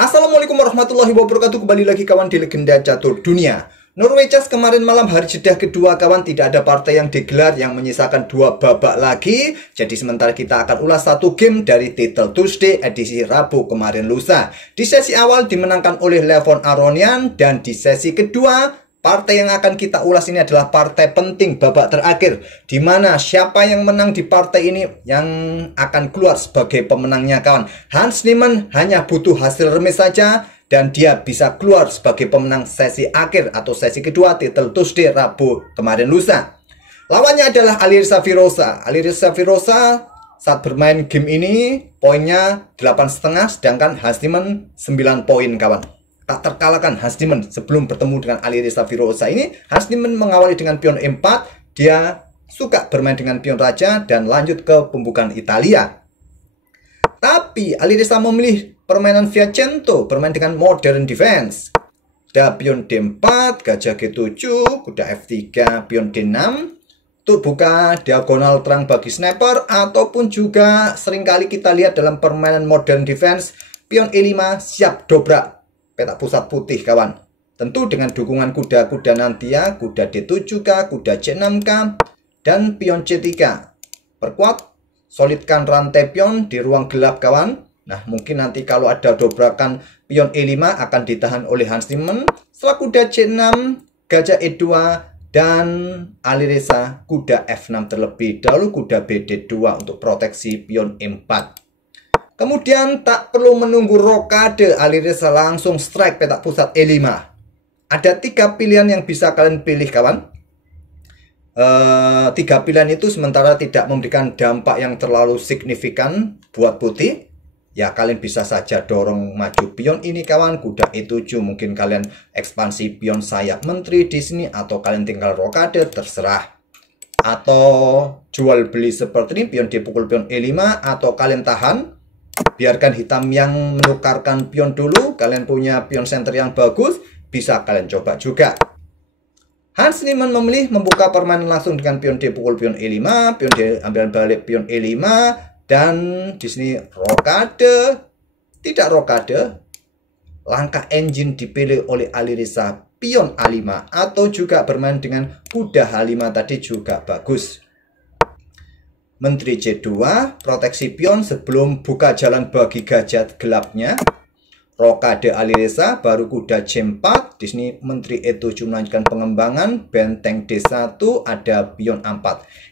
Assalamualaikum warahmatullahi wabarakatuh. Kembali lagi kawan di Legenda Catur Dunia. Norway Chess kemarin malam hari jeda kedua kawan, tidak ada partai yang digelar, yang menyisakan 2 babak lagi. Jadi sementara kita akan ulas 1 game dari Title Tuesday edisi Rabu kemarin lusa. Di sesi awal dimenangkan oleh Levon Aronian, dan di sesi kedua partai yang akan kita ulas ini adalah partai penting babak terakhir, di mana siapa yang menang di partai ini yang akan keluar sebagai pemenangnya kawan. Hans Niemann hanya butuh hasil remis saja dan dia bisa keluar sebagai pemenang sesi akhir atau sesi kedua Title Tuesday Rabu kemarin lusa. Lawannya adalah Alireza Firoza. Alireza Firoza saat bermain game ini poinnya 8,5, sedangkan Hans Niemann 9 poin kawan. Tak terkalahkan Hans Niemann sebelum bertemu dengan Alireza Firoza ini. Hans Niemann mengawali dengan pion E4, dia suka bermain dengan pion raja dan lanjut ke pembukaan Italia. Tapi Alireza memilih permainan Fiacento, bermain dengan modern defense. Ada pion D4, gajah G7, kuda F3, pion D6 untuk buka diagonal terang bagi sniper, ataupun juga seringkali kita lihat dalam permainan modern defense pion E5 siap dobrak petak pusat putih kawan. Tentu dengan dukungan kuda-kuda Nantia, kuda D7K, kuda C6K, dan pion C3. Perkuat, solidkan rantai pion di ruang gelap kawan. Nah, mungkin nanti kalau ada dobrakan pion E5 akan ditahan oleh Hans Niemann. Setelah kuda C6, gajah E2, dan Alireza kuda F6 terlebih dahulu, kuda BD2 untuk proteksi pion E4. Kemudian tak perlu menunggu rokade, Alireza langsung strike petak pusat E5. Ada 3 pilihan yang bisa kalian pilih kawan. 3 pilihan itu sementara tidak memberikan dampak yang terlalu signifikan buat putih. Ya kalian bisa saja dorong maju pion ini kawan, kuda E7, mungkin kalian ekspansi pion sayap menteri di sini, atau kalian tinggal rokade, terserah. Atau jual beli seperti ini, pion dipukul pion E5, atau kalian tahan. Biarkan hitam yang menukarkan pion dulu. Kalian punya pion center yang bagus, bisa kalian coba juga. Hans Niemann memilih membuka permainan langsung dengan pion D pukul pion E5, pion D ambil balik pion E5, dan di sini rokade. Tidak rokade. Langkah engine dipilih oleh Alireza pion A5, atau juga bermain dengan kuda H5 tadi juga bagus. Menteri C2, proteksi pion sebelum buka jalan bagi gajah gelapnya. Rokade Alireza, baru kuda C4. Di sini Menteri E7 melanjutkan pengembangan. Benteng D1, ada pion A4.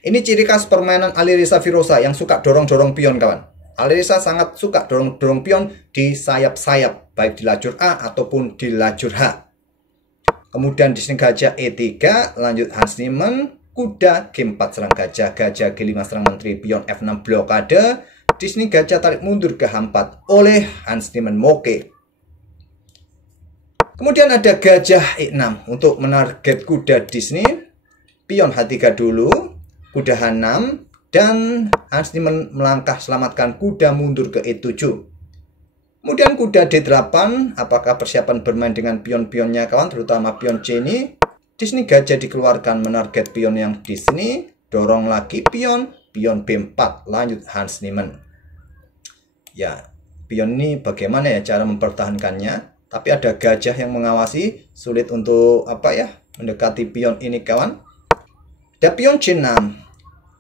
Ini ciri khas permainan Alireza Firoza yang suka dorong-dorong pion kawan. Alireza sangat suka dorong-dorong pion di sayap-sayap, baik di lajur A ataupun di lajur H. Kemudian di sini gajah E3, lanjut Hans Niemann. Kuda G4 serang gajah, gajah G5 serang menteri, pion F6 blokade. Di sini gajah tarik mundur ke H4 oleh Hans Niemann Moke. Kemudian ada gajah E6 untuk menarget kuda di sini. Pion H3 dulu, kuda H6, dan Hans Niemann melangkah selamatkan kuda mundur ke E7. Kemudian kuda D8, apakah persiapan bermain dengan pion-pionnya kawan, terutama pion C ini. Di sini gajah dikeluarkan menarget pion yang di sini, dorong lagi pion B4, lanjut Hans Niemann. Ya, pion ini bagaimana ya cara mempertahankannya? Tapi ada gajah yang mengawasi, sulit untuk mendekati pion ini kawan. Ada pion C6,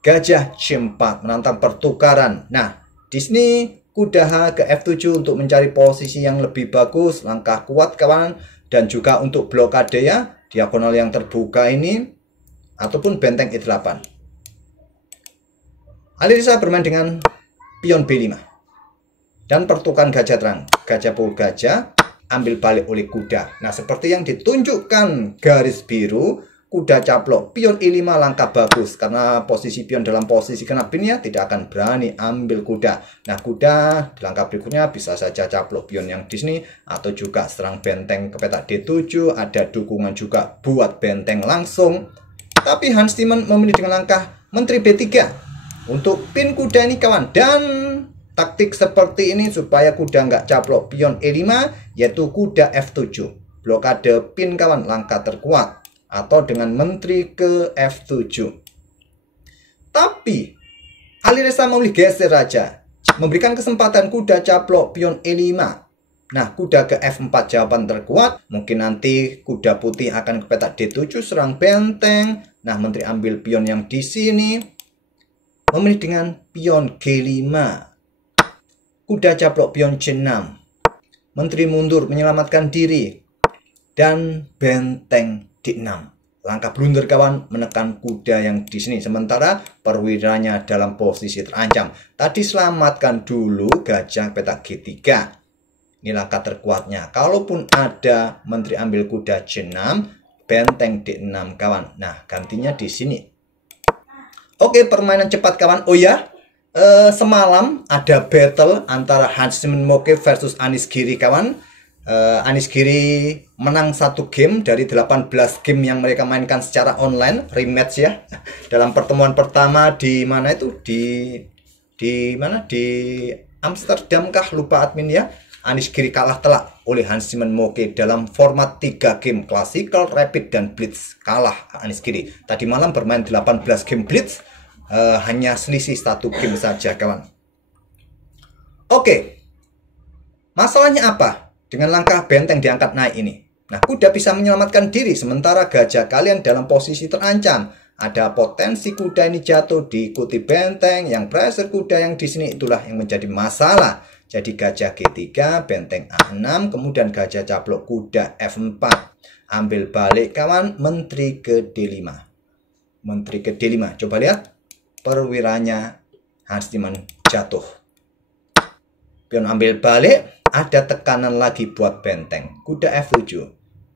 gajah C4 menantang pertukaran. Nah, di sini kuda H ke F7 untuk mencari posisi yang lebih bagus, langkah kuat kawan, dan juga untuk blokade ya. Diagonal yang terbuka ini, ataupun benteng E8. Alireza bermain dengan pion B5 dan pertukaran gajah terang. Gajah pukul gajah, ambil balik oleh kuda. Nah, seperti yang ditunjukkan garis biru, kuda caplok pion E5, langkah bagus karena posisi pion dalam posisi kena pinnya tidak akan berani ambil kuda. Nah, kuda di langkah berikutnya bisa saja caplok pion yang di sini, atau juga serang benteng ke petak D7. Ada dukungan juga buat benteng langsung. Tapi Hans Niemann memilih dengan langkah menteri B3 untuk pin kuda ini kawan. Dan taktik seperti ini supaya kuda nggak caplok pion E5, yaitu kuda F7. Blokade pin kawan, langkah terkuat. Atau dengan menteri ke F7. Tapi Alireza memilih geser raja, memberikan kesempatan kuda caplok pion E5. Nah, kuda ke F4 jawaban terkuat. Mungkin nanti kuda putih akan ke petak D7 serang benteng. Nah, menteri ambil pion yang di sini. Memilih dengan pion G5. Kuda caplok pion C6. Menteri mundur menyelamatkan diri. Dan benteng D6. Langkah blunder kawan, menekan kuda yang di sini. Sementara perwiranya dalam posisi terancam. Tadi selamatkan dulu gajah petak G3. Ini langkah terkuatnya. Kalaupun ada menteri ambil kuda C6, benteng D6 kawan. Nah, gantinya di sini. Oke, permainan cepat kawan. Oh ya, semalam ada battle antara Hans Moke versus Anies Giri kawan. Anies Giri menang 1 game dari 18 game yang mereka mainkan secara online, rematch ya. Dalam pertemuan pertama di mana itu? Di mana? Di Amsterdam kah? Lupa admin ya. Anies Giri kalah telak oleh Hans Moke dalam format 3 game Classical, Rapid, dan Blitz. Kalah Anies Giri. Tadi malam bermain 18 game Blitz, hanya selisih 1 game saja kawan. Oke, masalahnya apa dengan langkah benteng diangkat naik ini? Nah, kuda bisa menyelamatkan diri sementara gajah kalian dalam posisi terancam. Ada potensi kuda ini jatuh diikuti benteng, yang pressure kuda yang di sini itulah yang menjadi masalah. Jadi gajah G3, benteng A6, kemudian gajah caplok kuda F4. Ambil balik kawan, menteri ke D5. Menteri ke D5, coba lihat. Perwiranya Hans Timman jatuh. Pion ambil balik, ada tekanan lagi buat benteng. Kuda F7,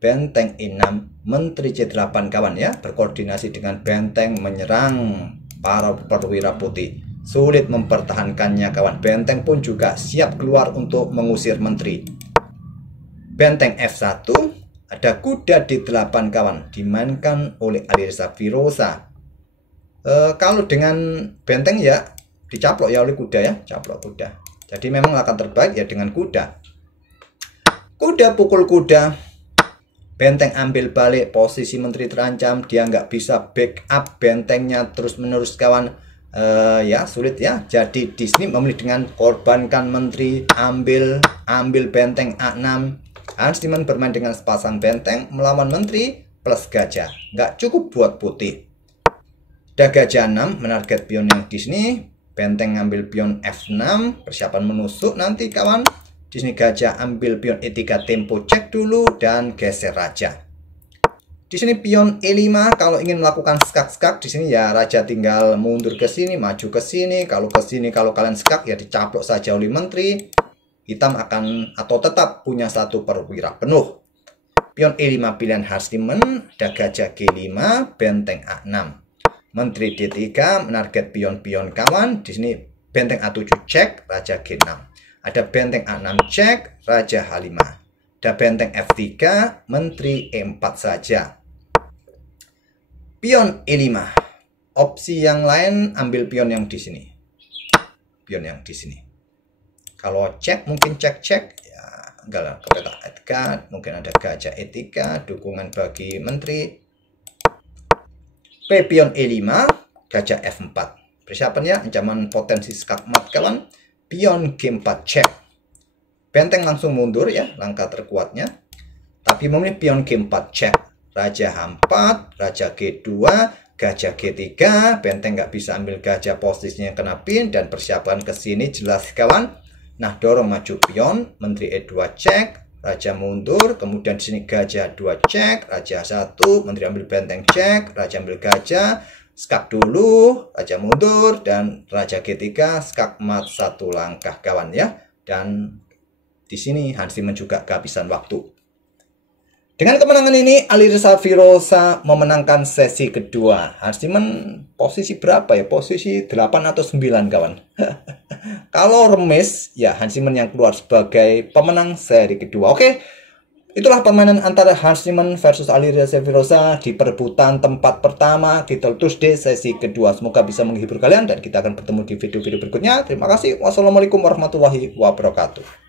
benteng E6, menteri C8 kawan ya. Berkoordinasi dengan benteng menyerang para perwira putih. Sulit mempertahankannya kawan. Benteng pun juga siap keluar untuk mengusir menteri. Benteng F1, ada kuda D8 kawan, dimainkan oleh Alireza Firoza. Kalau dengan benteng ya dicaplok ya oleh kuda ya, caplok kuda. Jadi memang akan terbaik ya dengan kuda. Kuda pukul kuda, benteng ambil balik, posisi menteri terancam, dia nggak bisa backup bentengnya terus menerus kawan. Ya sulit ya. Jadi di sini memilih dengan korbankan menteri, ambil benteng A6. Hans Timman bermain dengan sepasang benteng melawan menteri plus gajah. Nggak cukup buat putih. Ada gajah 6 menarget pion yang di sini. Benteng ambil pion F6, persiapan menusuk nanti kawan. Di sini gajah ambil pion E3, tempo cek dulu dan geser raja. Di sini pion E5, kalau ingin melakukan skak-skak di sini ya raja tinggal mundur ke sini, maju ke sini. Kalau ke sini kalau kalian skak ya dicaplok saja oleh menteri. Hitam akan atau tetap punya 1 perwira penuh. Pion E5 pilihan Hans Timman, ada gajah G5, benteng A6. Menteri D3 menarget pion-pion kawan. Di sini benteng A7 cek, raja G6. Ada benteng A6 cek, raja H5. Ada benteng F3, menteri E4 saja. Pion E5. Opsi yang lain ambil pion yang di sini. Pion yang di sini. Kalau cek mungkin cek-cek ya enggak lah, ke petak E3, mungkin ada gajah E3, dukungan bagi menteri. Pion E5, gajah F4. Persiapannya ancaman potensi skakmat kawan. Pion G4 cek. Benteng langsung mundur ya, langkah terkuatnya. Tapi memilih pion G4 cek. Raja H4, raja G2, gajah G3, benteng nggak bisa ambil gajah, posisinya kena pin dan persiapan ke sini jelas kawan. Nah, dorong maju pion, menteri E2 cek, raja mundur, kemudian di sini gajah 2 cek, raja 1, menteri ambil benteng cek, raja ambil gajah, skak dulu, raja mundur dan raja G3 skak mat 1 langkah kawan ya. Dan di sini Hans Timman juga kehabisan waktu. Dengan kemenangan ini, Alireza Firoza memenangkan sesi kedua. Hans Timman posisi berapa ya? Posisi 8 atau 9 kawan. Kalau remis, ya Hans Timman yang keluar sebagai pemenang seri kedua. Oke, itulah permainan antara Hans Timman versus Alireza Firoza di perebutan tempat pertama Title Tuesday sesi kedua. Semoga bisa menghibur kalian dan kita akan bertemu di video-video berikutnya. Terima kasih. Wassalamualaikum warahmatullahi wabarakatuh.